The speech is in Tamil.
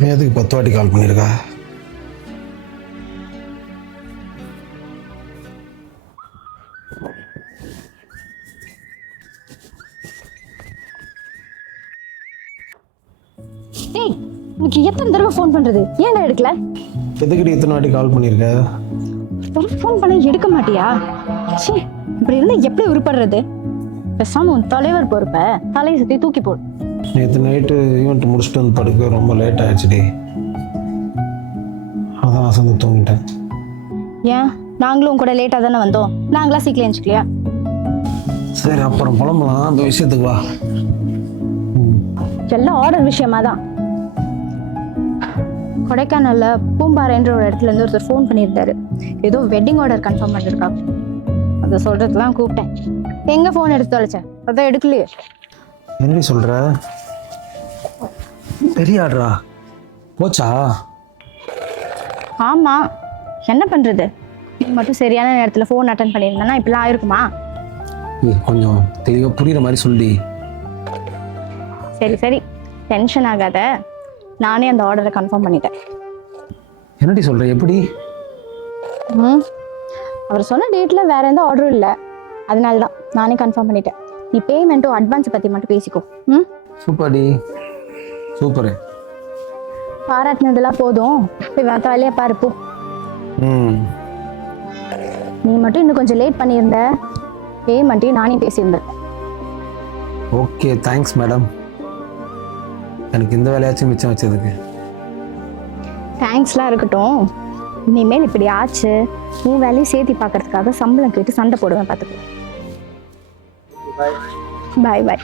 நீ எதுக்கு 10 வாட்டி கால் பண்ணியிருக்கா? டேய், உனக்கு எத்தனை தடவை ஃபோன் பண்றது? ஏன்டா எடுக்கல? எதுக்கிட்ட இத்தனை வாட்டி கால் பண்ணியிருக்க? ஒரு ஃபோன் பண்ண எடுக்க மாட்டியா? சீ, இப்படி இருந்தா எப்படி உருப்படுறது? பேசாம உன் தலைவர் பொறுப்ப தலையை சுத்தி தூக்கி போடு. நேற்று நைட்டு ஈவெண்ட் முடிச்சுட்டு வந்து படுக்க ரொம்ப லேட் ஆயிடுச்சுடி. அதான் அசந்து தூங்கிட்டேன். ஏன் நாங்களும் கூட லேட்டா தானே வந்தோம், நாங்களா சீக்கிரம் எழுந்துக்கலையா? சரி, அப்புறம் புலம்பலாம். அந்த விஷயத்துக்கு வா. எல்லாம் ஆர்டர் விஷயமா தான். கொடைக்கானல்ல பூம்பாறைன்ற ஒரு இடத்துல இருந்து ஒருத்தர் ஃபோன் பண்ணியிருந்தாரு. ஏதோ வெட்டிங் ஆர்டர் கன்ஃபார்ம் பண்ணிருக்காங்க. அதை சொல்றதுலாம் கூப்பிட்டேன். எங்க ஃபோன் எடுத்து தொலைச்சேன், அதான் எடுக்கலையே. என்னடி சொல்ற? பெரிய ஆர்டரா போச்சா? ஆமா, என்ன பண்றது? நீ மட்டும் சரியான நேரத்துல ஃபோன் அட்டன் பண்ணியிருந்தேன்னா இப்பெல்லாம் ஆயிருக்குமா? கொஞ்சம் தெளிவாக புரியுற மாதிரி சொல்லி. சரி சரி, டென்ஷன் ஆகாத. நானே அந்த ஆர்டரை கன்ஃபார்ம் பண்ணிட்டேன். என்னடி சொல்ற? எப்படி? அவர் சொன்ன டேட்ல வேற எந்த ஆர்டரும் இல்லை, அதனால தான் நானே கன்ஃபார்ம் பண்ணிட்டேன். நீ பேமெண்ட்டும் அட்வான்ஸ் பத்தி மட்டும் பேசிக்கோ. சூப்பர்டி, சூப்பரு. பாராட்டினதெல்லாம் போதும், போய் வேற வேலையை பாரு போ. நீ மட்டும் இன்னும் கொஞ்சம் லேட் பண்ணியிருந்த, பேமெண்ட்டையும் நானே பேசியிருந்தேன். Okay, thanks madam. எனக்கு இந்த வேலையாச்சும் மிச்சம் வச்சதுக்கு. தேங்க்ஸ்லாம் இருக்கட்டும். இனிமேல் இப்படி ஆச்சு, உன் வேலையும் சேர்த்து பார்க்கறதுக்காக சம்பளம் கேட்டு சண்டை போடுவேன் பார்த்துக்கோ. பாய் பாய்.